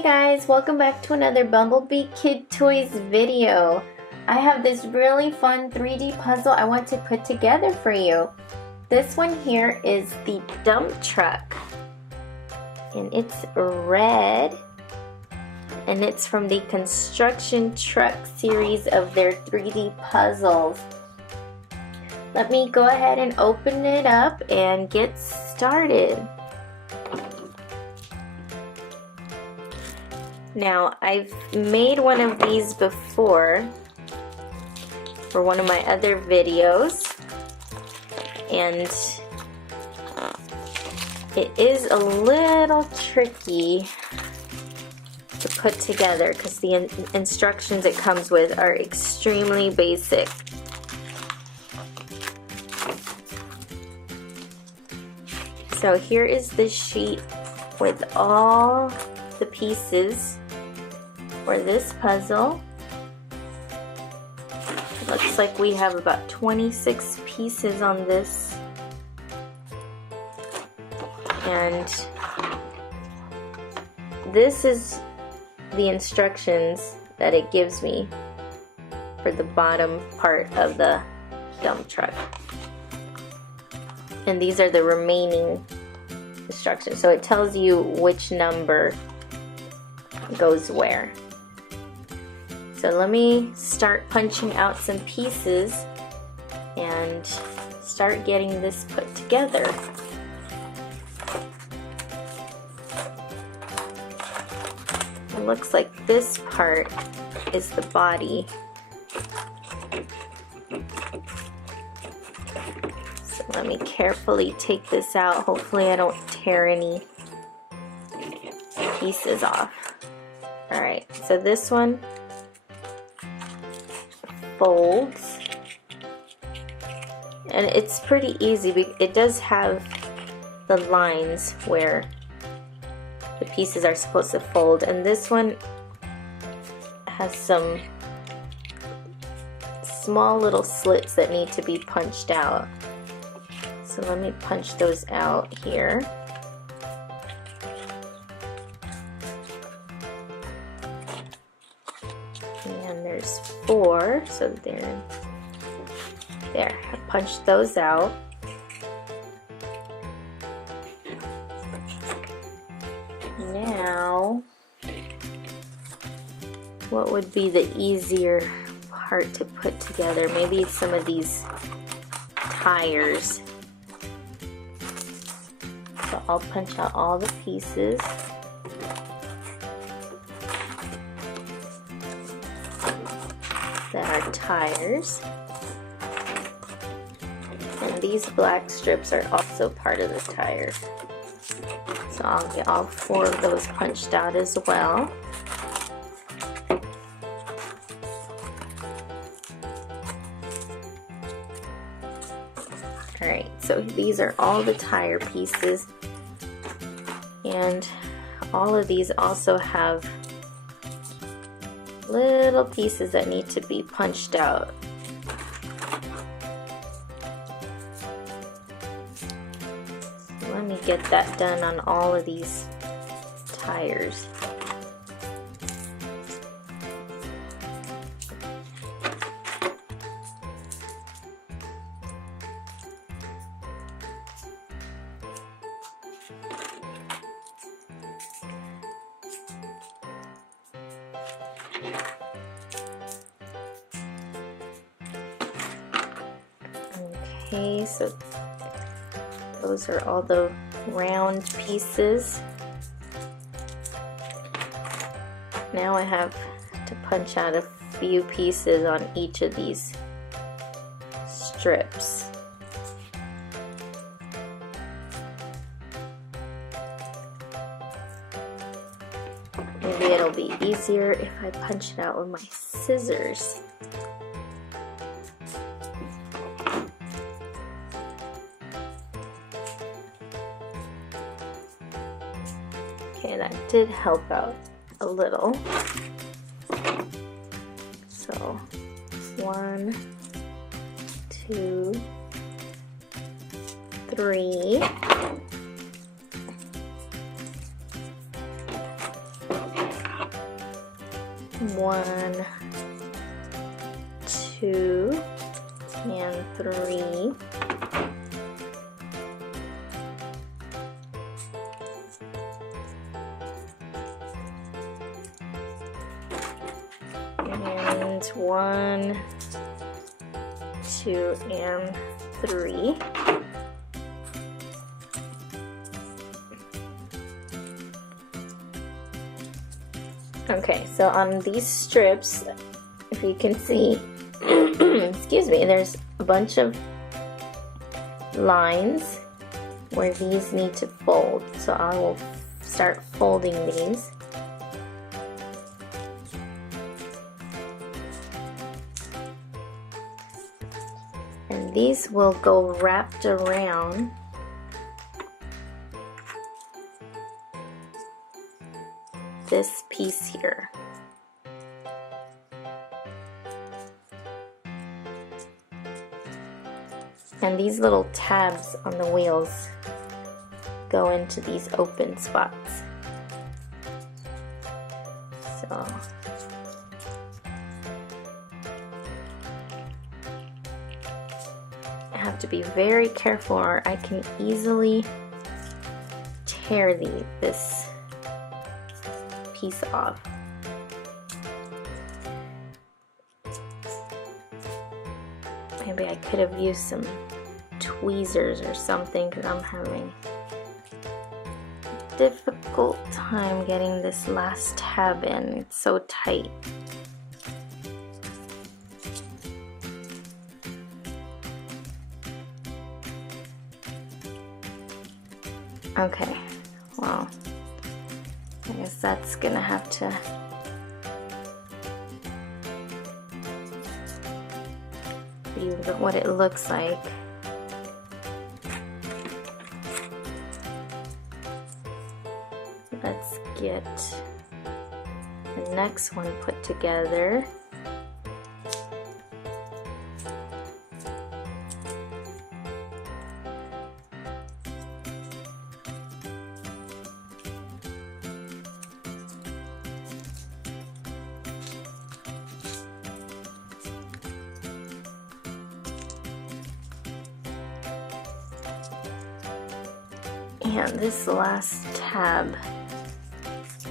Hey guys, welcome back to another Bumblebee Kid Toys video. I have this really fun 3D puzzle I want to put together for you. This one here is the dump truck. And it's red. And it's from the Construction Truck series of their 3D puzzles. Let me go ahead and open it up and get started. Now, I've made one of these before for one of my other videos, and it is a little tricky to put together because the instructions it comes with are extremely basic. So here is the sheet with all the pieces for this puzzle. It looks like we have about 26 pieces on this, and this is the instructions that it gives me for the bottom part of the dump truck, and these are the remaining instructions, so it tells you which number goes where. So let me start punching out some pieces and start getting this put together. It looks like this part is the body. So let me carefully take this out. Hopefully I don't tear any pieces off. Alright, so this one folds, and it's pretty easy. It does have the lines where the pieces are supposed to fold, and this one has some small little slits that need to be punched out. So let me punch those out here. And there's 4, so there, I punched those out. Now, what would be the easier part to put together? Maybe some of these tires. So I'll punch out all the pieces. That are tires, and these black strips are also part of the tire, so I'll get all 4 of those punched out as well. Alright, so these are all the tire pieces, and all of these also have little pieces that need to be punched out. So let me get that done on all of these tires. Okay, so those are all the round pieces. Now I have to punch out a few pieces on each of these strips. Maybe it'll be easier if I punch it out with my scissors. Okay, that did help out a little. So 1, 2, 3. 1, 2, and 3. And 1, 2, and 3. Okay, so on these strips, if you can see, excuse me, there's a bunch of lines where these need to fold. So I will start folding these. And these will go wrapped around this piece here. And these little tabs on the wheels go into these open spots. So I have to be very careful or I can easily tear this piece off. Maybe I could have used some tweezers or something because I'm having a difficult time getting this last tab in. It's so tight. Okay, well, I guess that's gonna have to be what it looks like. Let's get the next one put together. And this last tab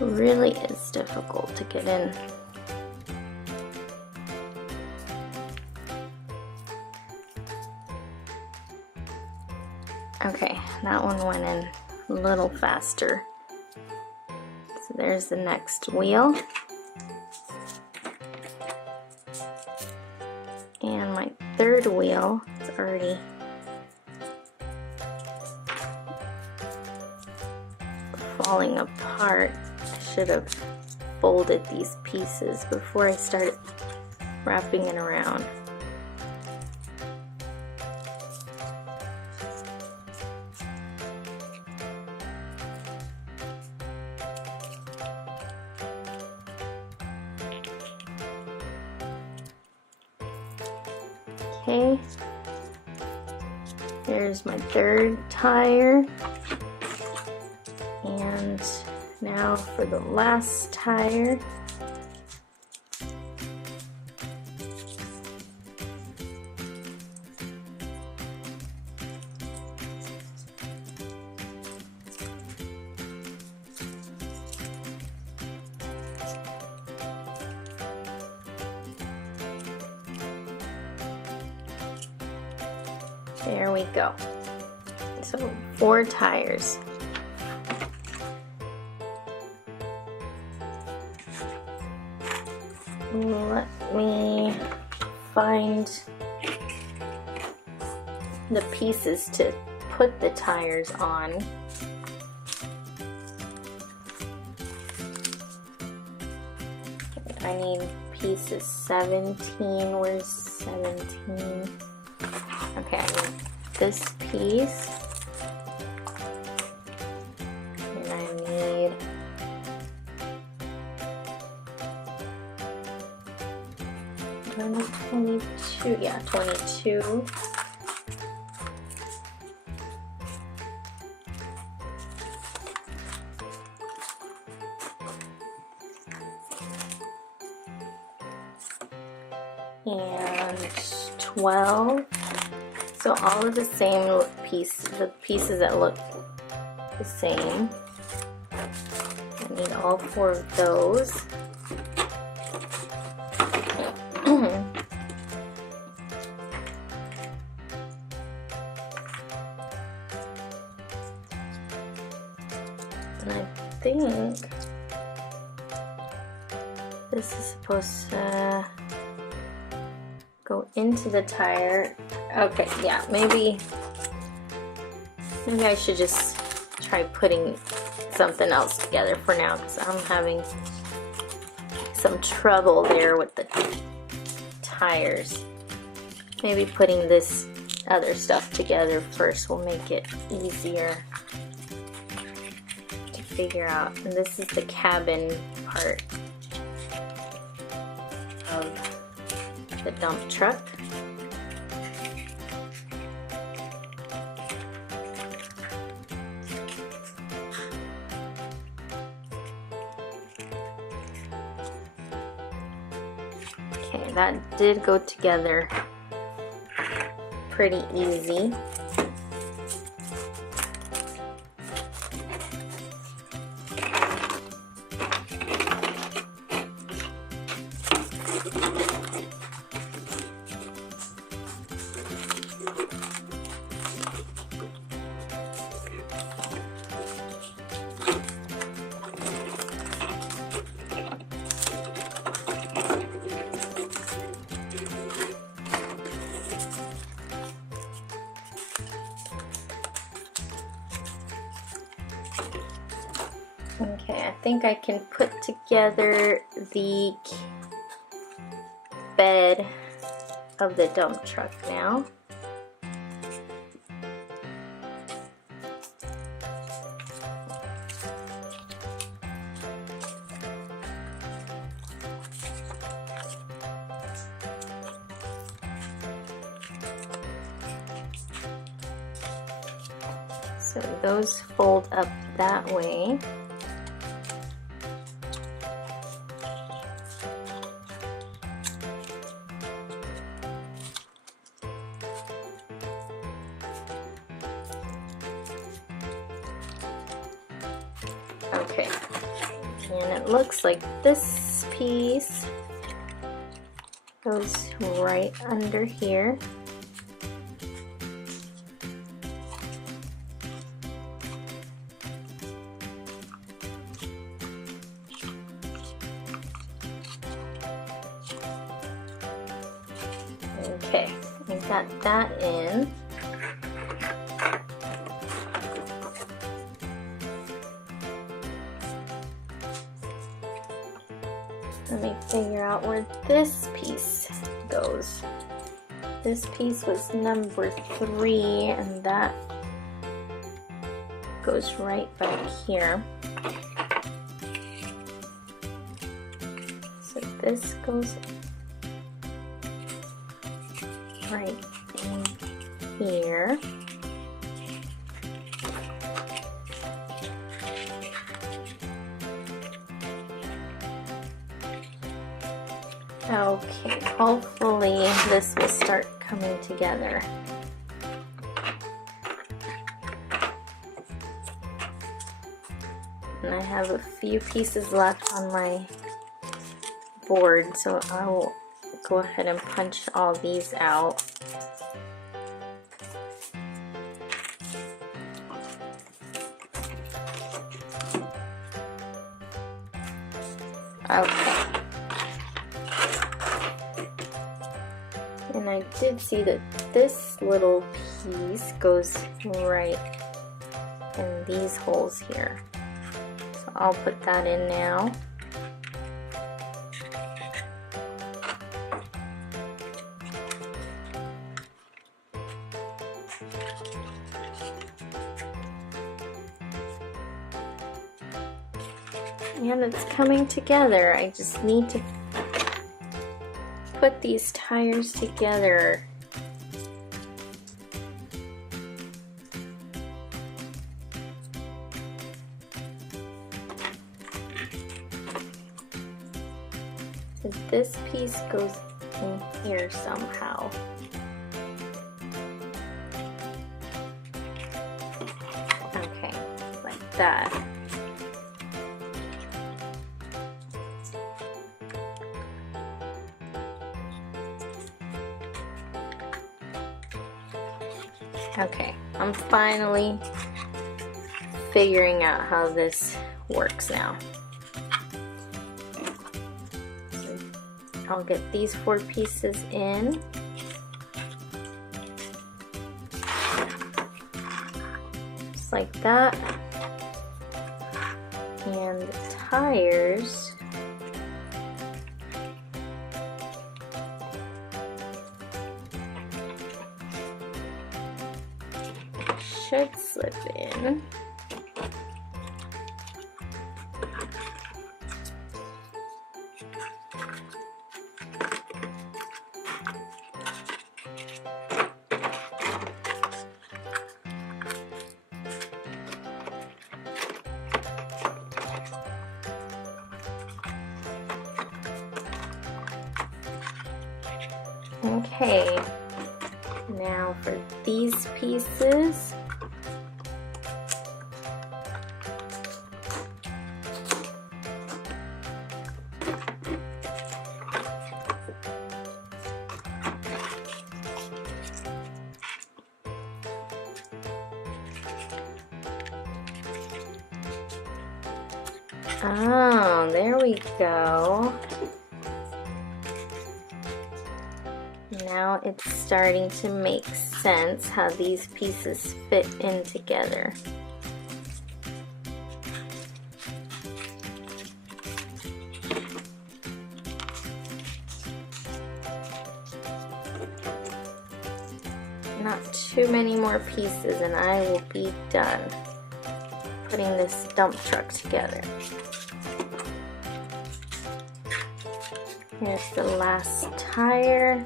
really is difficult to get in. Okay, that one went in a little faster. So there's the next wheel. And my third wheel is already falling apart. I should have folded these pieces before I started wrapping it around. Okay, there's my third tire. And now for the last tire. There we go. So 4 tires. Let me find the pieces to put the tires on. I need pieces 17. Where's 17? Okay, I need this piece. And I need number 22. Yeah, 22. and 12. So all of the same the pieces that look the same. I need all 4 of those. And I think this is supposed to go into the tire. Okay, yeah, maybe I should just try putting something else together for now, because I'm having some trouble there with the tires. Maybe putting this other stuff together first will make it easier to figure out. And this is the cabin part of the dump truck. Okay, that did go together pretty easy. Okay, I think I can put together the bed of the dump truck now. So those fold up that way. Okay, and it looks like this piece goes right under here. Okay, I got that in. Let me figure out where this piece goes. This piece was number 3, and that goes right back here. So this goes right in here. Okay, hopefully this will start coming together. And I have a few pieces left on my board, so I will go ahead and punch all these out. Okay. And I did see that this little piece goes right in these holes here. So I'll put that in now. And it's coming together. I just need to put these tires together. So this piece goes in here somehow. Okay, like that. Okay, I'm finally figuring out how this works now. So I'll get these 4 pieces in. Just like that. And the tires should slip in. Okay, now for these pieces, oh, there we go. Now it's starting to make sense how these pieces fit in together. Not too many more pieces and I will be done putting this dump truck together. Here's the last tire.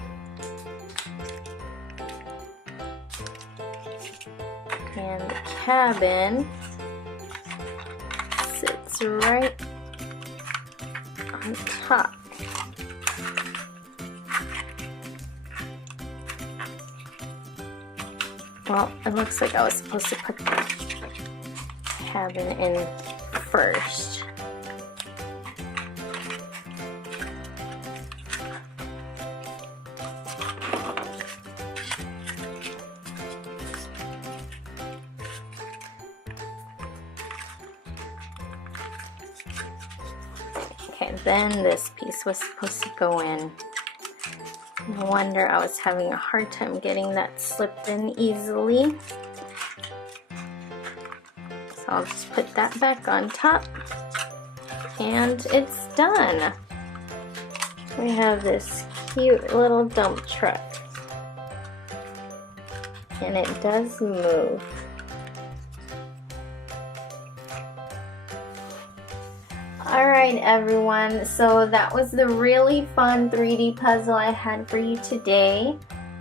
And the cabin sits right on top. Well, it looks like I was supposed to put the cabin in first. Okay, then this piece was supposed to go in. No wonder I was having a hard time getting that slipped in easily. So I'll just put that back on top and it's done. We have this cute little dump truck and it does move. Alright everyone, so that was the really fun 3D puzzle I had for you today.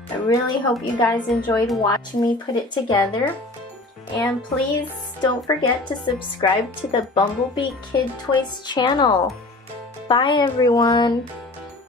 I really hope you guys enjoyed watching me put it together. And please don't forget to subscribe to the Bumblebee Kid Toys channel. Bye everyone!